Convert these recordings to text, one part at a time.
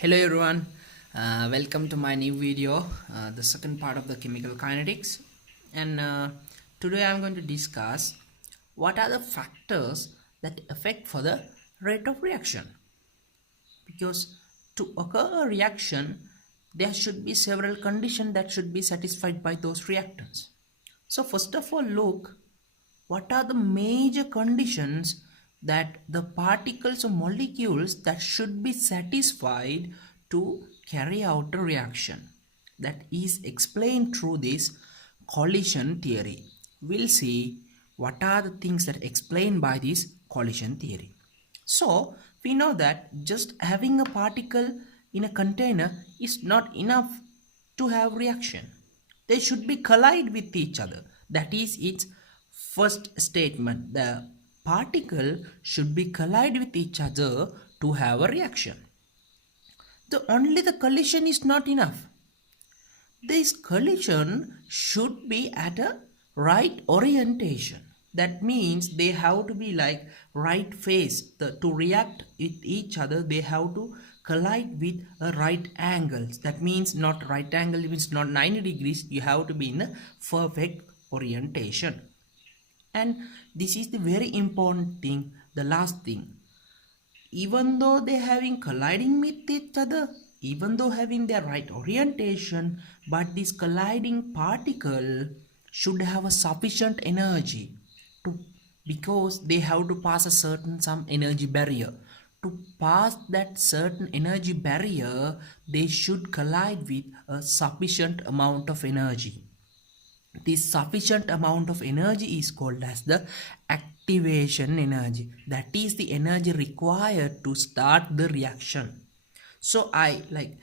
Hello everyone, welcome to my new video, the second part of the chemical kinetics. And today I'm going to discuss what are the factors that affect for the rate of reaction. Because to occur a reaction, there should be several conditions that should be satisfied by those reactants. So first of all, look what are the major conditions that the particles or molecules that should be satisfied to carry out a reaction. That is explained through this collision theory. We'll see what are the things that explained by this collision theory. So we know that just having a particle in a container is not enough to have reaction. They should be collide with each other. That is its first statement. The particle should be collide with each other to have a reaction. Only the collision is not enough. This collision should be at a right orientation. That means they have to be like right phase. To react with each other, they have to collide with a right angles. That means not right angle, means not 90 degrees. You have to be in a perfect orientation. And this is the very important thing, the last thing. Even though they having colliding with each other, even though having their right orientation, but this colliding particle should have a sufficient energy to, because they have to pass a certain some energy barrier. To pass that certain energy barrier, they should collide with a sufficient amount of energy. This sufficient amount of energy is called as the activation energy. That is the energy required to start the reaction. So I like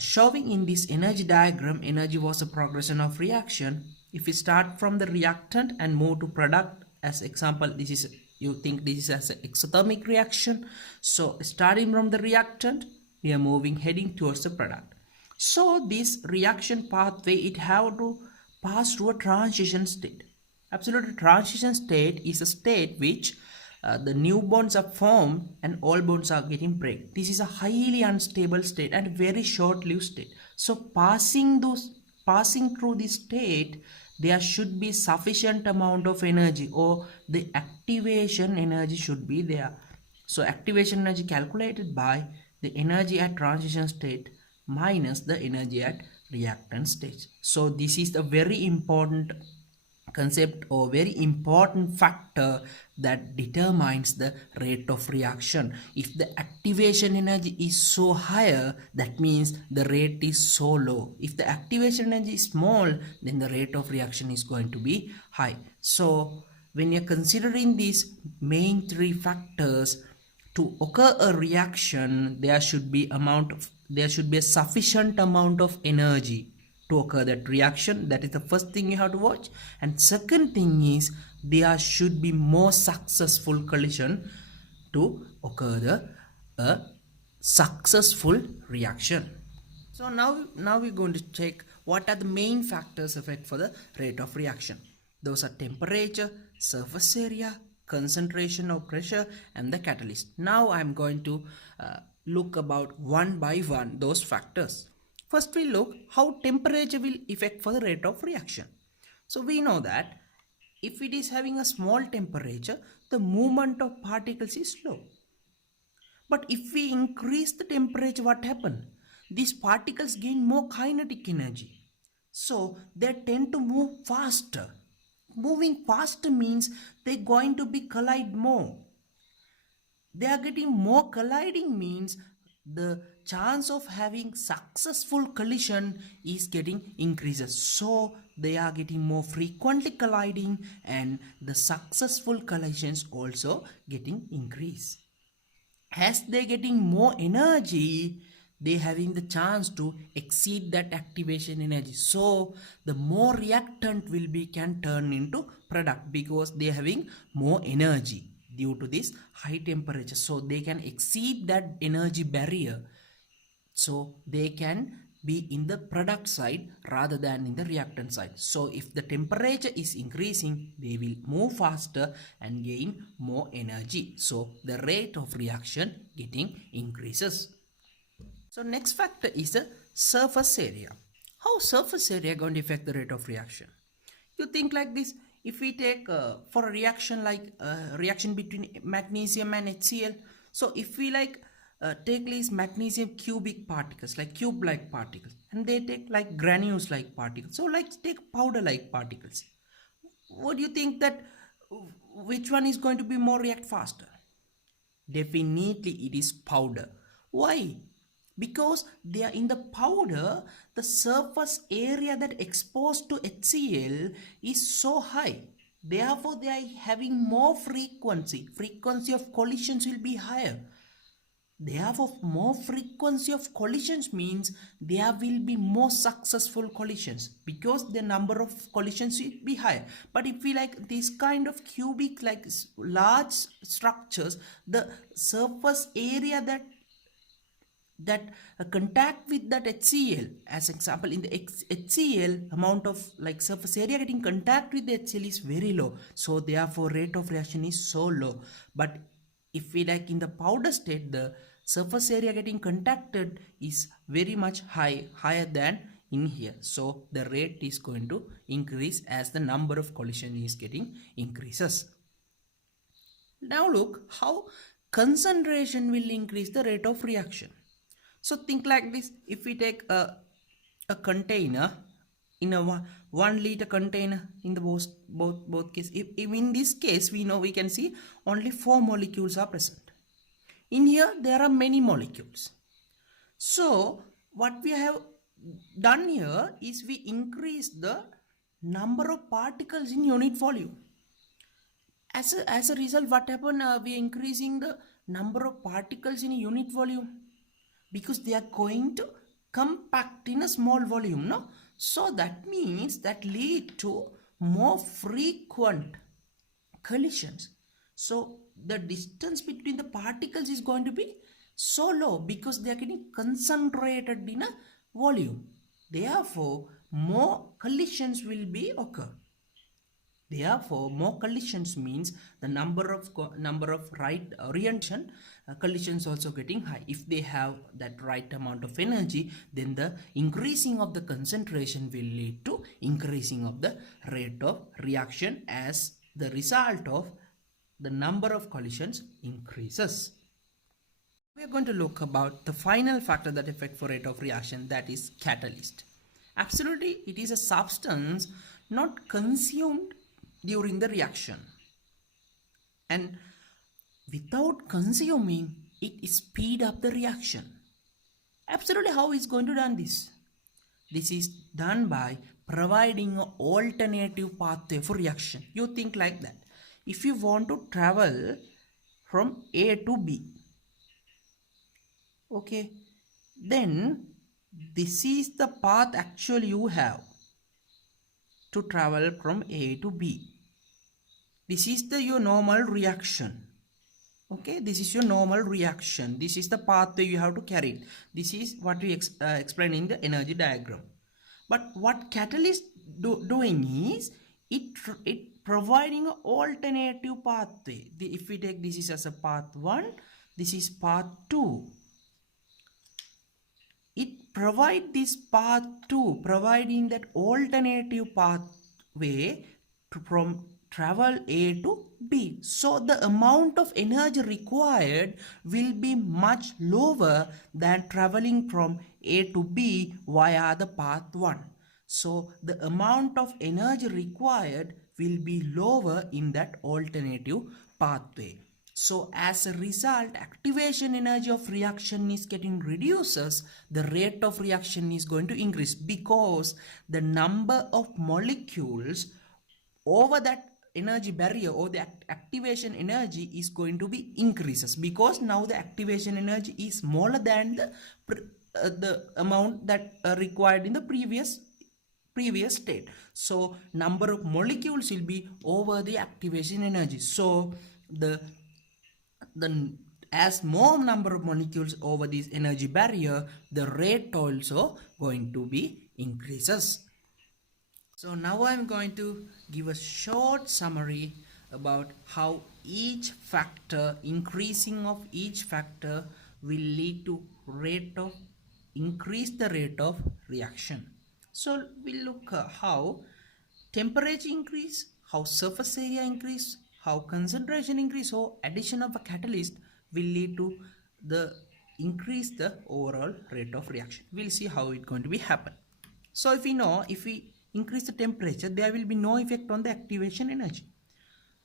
showing in this energy diagram, energy was a progression of reaction. If we start from the reactant and move to product, as example, this is, you think this is as an exothermic reaction. So starting from the reactant, we are moving heading towards the product. So this reaction pathway, it have to pass through a transition state. Absolutely, transition state is a state which the new bonds are formed and all bonds are getting break. This is a highly unstable state and very short-lived state. So passing through this state, there should be sufficient amount of energy, or the activation energy should be there. So activation energy calculated by the energy at transition state minus the energy at reactant stage. So this is a very important concept or very important factor that determines the rate of reaction. If the activation energy is so higher, that means the rate is so low. If the activation energy is small, then the rate of reaction is going to be high. So when you're considering these main three factors, to occur a reaction, there should be a sufficient amount of energy to occur that reaction. That is the first thing you have to watch. And second thing is, there should be more successful collision to occur a successful reaction. So now we're going to check what are the main factors affect for the rate of reaction. Those are temperature, surface area, concentration of pressure, and the catalyst. Now I'm going to look about one by one those factors. First we look how temperature will affect for the rate of reaction. So we know that if it is having a small temperature, the movement of particles is slow. But if we increase the temperature, what happens? These particles gain more kinetic energy. So they tend to move faster. Moving faster means they're going to be collide more. They are getting more colliding means the chance of having successful collision is getting increases. So they are getting more frequently colliding, and the successful collisions also getting increased. As they're getting more energy, they having the chance to exceed that activation energy. So the more reactant will be can turn into product, because they having more energy due to this high temperature. So they can exceed that energy barrier, so they can be in the product side rather than in the reactant side. So if the temperature is increasing, they will move faster and gain more energy. So the rate of reaction getting increases. So next factor is the surface area. How surface area going to affect the rate of reaction? You think like this: if we take for a reaction like reaction between magnesium and HCl, so if we like take these magnesium cubic particles like cube like particles, and they take like granules like particles, so like take powder like particles, what do you think that which one is going to be more react faster? Definitely it is powder. Why? Because they are in the powder, the surface area that exposed to HCl is so high. Therefore, they are having more frequency. Frequency of collisions will be higher. Therefore, more frequency of collisions means there will be more successful collisions because the number of collisions will be higher. But if we like this kind of cubic like large structures, the surface area that contact with that HCl, as example in the HCl, amount of like surface area getting contact with the HCl is very low, so therefore rate of reaction is so low. But if we like in the powder state, the surface area getting contacted is very much higher than in here, so the rate is going to increase as the number of collision is getting increases. Now look how concentration will increase the rate of reaction. So think like this: if we take a container in a 1 liter container, in the both case, if in this case we know, we can see only 4 molecules are present. In here there are many molecules. So what we have done here is we increase the number of particles in unit volume. As a result, what happened? We are increasing the number of particles in a unit volume because they are going to compact in a small volume, no? So that means that lead to more frequent collisions. So the distance between the particles is going to be so low because they are getting concentrated in a volume. Therefore, more collisions will be occur. Therefore, more collisions means the number of right orientation collisions also getting high. If they have that right amount of energy, then the increasing of the concentration will lead to increasing of the rate of reaction as the result of the number of collisions increases. We are going to look about the final factor that affect for rate of reaction, that is catalyst. Absolutely, it is a substance not consumed during the reaction, and without consuming it speed up the reaction. Absolutely, how is going to done this? This is done by providing an alternative pathway for reaction. You think like that: if you want to travel from A to B, okay, then this is the path actually you have to travel from A to B. This is your normal reaction. Okay, this is your normal reaction. This is the pathway you have to carry. This is what we explain in the energy diagram. But what catalyst doing is it providing an alternative pathway. If we take this is as a path 1, this is path 2. It provide this path 2, providing that alternative pathway from travel A to B. So the amount of energy required will be much lower than traveling from A to B via the path 1. So the amount of energy required will be lower in that alternative pathway. So as a result, activation energy of reaction is getting reduces, the rate of reaction is going to increase because the number of molecules over that energy barrier or the activation energy is going to be increases, because now the activation energy is smaller than the amount that required in the previous state. So number of molecules will be over the activation energy. So the as more number of molecules over this energy barrier, the rate also going to be increases. So now I'm going to give a short summary about how each factor, increasing of each factor will lead to rate of increase the rate of reaction. So we'll look how temperature increase, how surface area increase, how concentration increase, how addition of a catalyst will lead to the increase the overall rate of reaction. We'll see how it's going to be happen. So if we know, if we increase the temperature, there will be no effect on the activation energy.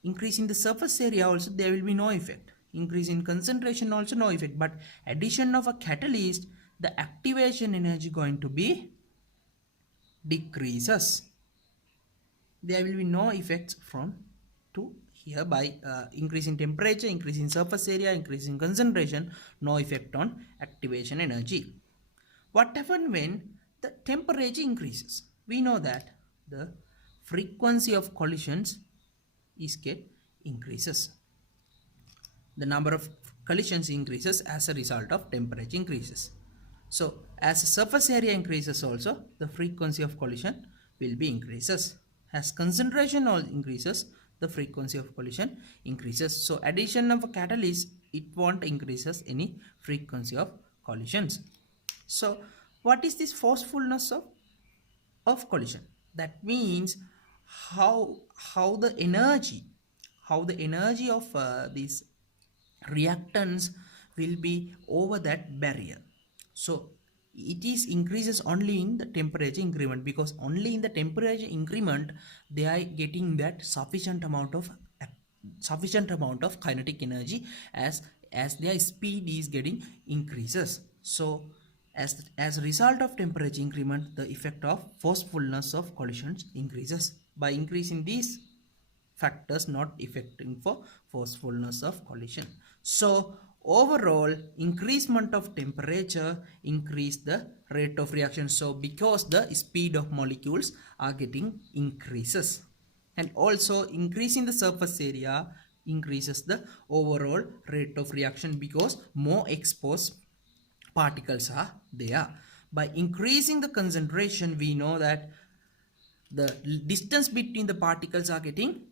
Increase in the surface area also, there will be no effect. Increase in concentration also no effect. But addition of a catalyst, the activation energy going to be decreases. There will be no effects from to here by increasing temperature, increasing surface area, increasing concentration, no effect on activation energy. What happens when the temperature increases? We know that the frequency of collisions is get increases. The number of collisions increases as a result of temperature increases. So as surface area increases also, the frequency of collision will be increases. As concentration all increases, the frequency of collision increases. So addition of a catalyst, it won't increases any frequency of collisions. So what is this forcefulness of collision? That means how the energy of these reactants will be over that barrier. So it is increases only in the temperature increment, because only in the temperature increment they are getting that sufficient amount of kinetic energy as their speed is getting increases. So as a result of temperature increment, the effect of forcefulness of collisions increases. By increasing these factors not affecting for forcefulness of collision. So overall increasement of temperature increase the rate of reaction. So because the speed of molecules are getting increases, and also increasing the surface area increases the overall rate of reaction because more exposed particles are there. By increasing the concentration, we know that the distance between the particles are getting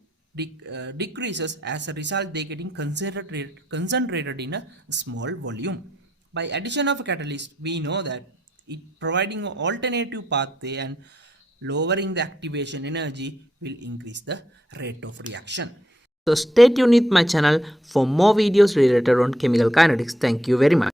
decreases. As a result, they getting concentrated in a small volume. By addition of a catalyst, we know that it providing an alternative pathway and lowering the activation energy will increase the rate of reaction. So stay tuned with my channel for more videos related on chemical kinetics. Thank you very much.